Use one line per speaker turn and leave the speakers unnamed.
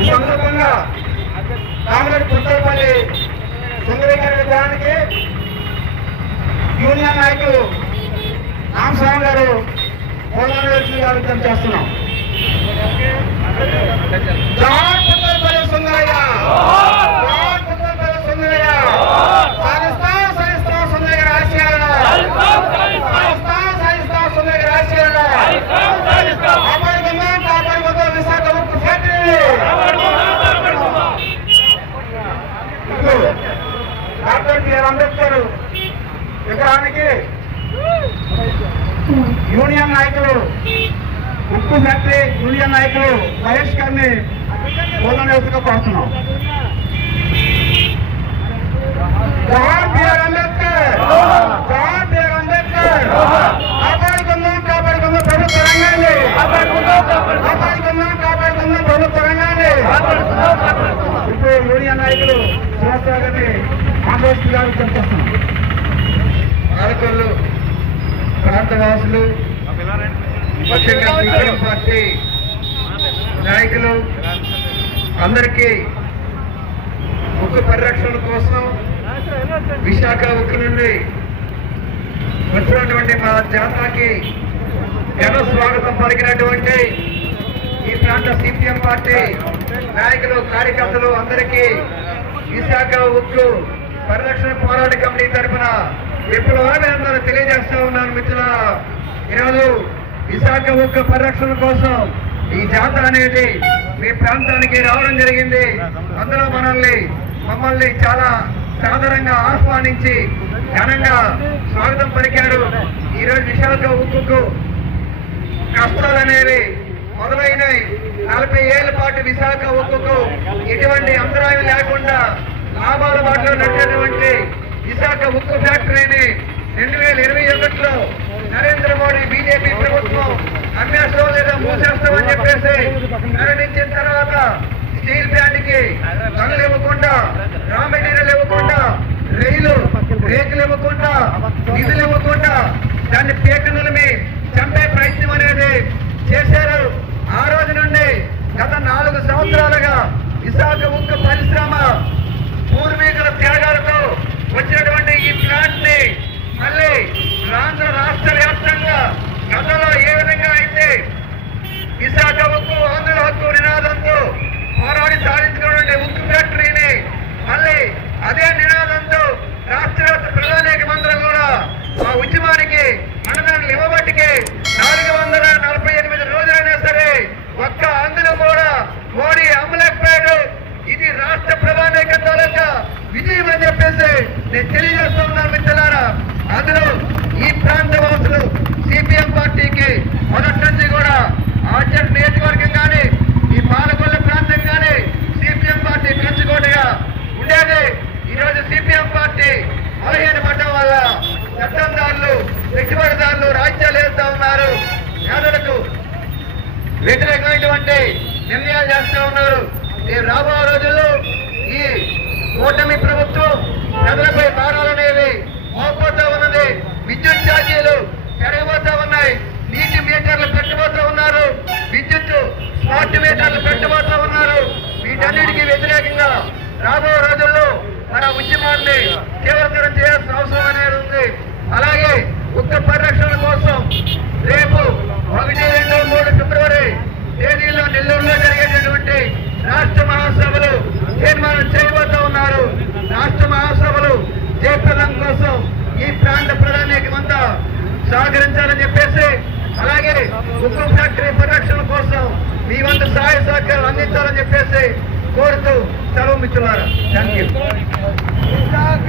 ఈ సందర్భంగా కాంగ్రెస్ పుట్టపల్లి సుందరీకరణ విగ్రహానికి యూనియన్ నాయకులు రామస్వామి గారు పోలాడవలసిందిగా విజ్ఞప్తి చేస్తున్నాం. జవాన్ పుట్టపల్లి సుందరయ్య జవాన్ పుట్టపల్లి సుందరయ్య సాధిస్తా సాధిస్తా సుందరయ్య రాజశేఖర సాధిస్తా సాధిస్తా సుందరయ్య రాజశేఖర కాపాడుకుందాం కాపాడుకుందాం విశాఖ ఉక్కు ఫ్యాక్టరీ ఇప్పుడు డాక్టర్ బిఆర్ అంబేద్కర్ విగ్రహానికి యూనియన్ నాయకులు ఉప్పు ఫ్యాక్టరీ యూనియన్ నాయకులు మహేష్ గారిని పూలనేతగా కోరుతున్నాం. ఇప్పుడు యూనియన్ నాయకులు సుభాష్ గారిని కాంగ్రెస్ గారు చెప్తున్నాం
అరకొల్లు ప్రాంతవాసులు ముఖ్యంగా సిపిఎం పార్టీ నాయకులు అందరికీ ఉక్కు పరిరక్షణ కోసం విశాఖ ఉక్కు నుండి వచ్చినటువంటి మా జాతరకి ఘన స్వాగతం పలికినటువంటి ఈ ప్రాంత సిపిఎం పార్టీ నాయకులు కార్యకర్తలు అందరికీ విశాఖ ఉక్కు పరిరక్షణ పోరాట కమిటీ తరఫున విప్లవాభినందనలు తెలియజేస్తా ఉన్నాను మిత్రుల. ఈరోజు విశాఖ ఉక్క పరిరక్షణ కోసం ఈ జాతర అనేది మీ ప్రాంతానికి రావడం జరిగింది. అందులో మనల్ని మమ్మల్ని చాలా సాధారణంగా ఆహ్వానించి ఘనంగా స్వాగతం పలికారు. ఈరోజు విశాఖ ఉక్కుకు కష్టాలు అనేవి మొదలైనవి. నలభై ఏళ్ళ పాటు విశాఖ ఉక్కుకు ఎటువంటి అంతరాయం లేకుండా లాభాల బాటలో నడిచేటువంటి విశాఖ ఉక్కు ఫ్యాక్టరీని రెండు వేల ఇరవై ఒకటిలో నరేంద్ర మోడీ బీజేపీ ప్రభుత్వం అమ్మేస్తాం లేదా మూసేస్తామని చెప్పేసి ప్రకటించిన తర్వాత స్టీల్ ప్లాంట్కి పనులు ఇవ్వకుండా రా మెటీరియల్ ఇవ్వకుండా రైలు రేకులు ఇవ్వకుండా నిధులు ఇవ్వకుండా దాన్ని పేకనులమి చంపే ప్రయత్నం అనేది చేశారు. ఆ రోజు నుండి గత నాలుగు సంవత్సరాలుగా విశాఖ ఉక్కు పరిశ్రమ నాలుగు వందల నలభై ఎనిమిది రోజులైనా సరే ఒక్క అందులో కూడా మోడీ అమలేకపోయాడు. ఇది రాష్ట్ర ప్రధానిక తాలూకా విజయం అని చెప్పేసి నేను తెలియజేస్తా ఉన్నాను మిత్రులారా. అందులో ఈ ప్రాంత వాసులు సిపిఎం పార్టీకి మొదటి నుంచి కూడా ఆచరణ నియోజకవర్గం నిర్ణయాలు చేస్తూ ఉన్నారు. ఈ రాబో రోజుల్లో ఈ కూటమి ప్రభుత్వం ప్రజలపై భారాలు అనేవి మోపోతా ఉన్నది. విద్యుత్ ఛార్జీలు పెరగబోతా ఉన్నాయి. నీటి మీటర్లు పెట్టబోతా ఉన్నారు. విద్యుత్ స్మార్ట్ మీటర్లు పెట్టబోతా ఉన్నారు. వీటన్నిటికీ వ్యతిరేకంగా రాబో రోజుల్లో మన ఉద్యమాన్ని తీవ్రతరం చేయాల్సిన అవసరం అనేది ఉంది అలాగే ఉక్కు పరిరక్షణ కోసం రేపు ఒకటి రెండు మూడు ఫిబ్రవరి తేదీలో నెల్లూరులో జరిగేటటువంటి రాష్ట్ర మహాసభలు తీర్మానం చేయబోతా ఉన్నారు. రాష్ట్ర మహాసభలు జయప్రదం కోసం ఈ ప్రాంత ప్రధానికమంతా సహకరించాలని చెప్పేసి అలాగే ఉక్కు ఫ్యాక్టరీ పరిరక్షణ కోసం మీ వంతు సహాయ సహకారాలు అందించాలని చెప్పేసి కోరుతూ సెలవు మిచ్చున్నారు థ్యాంక్ యూ
విశాఖ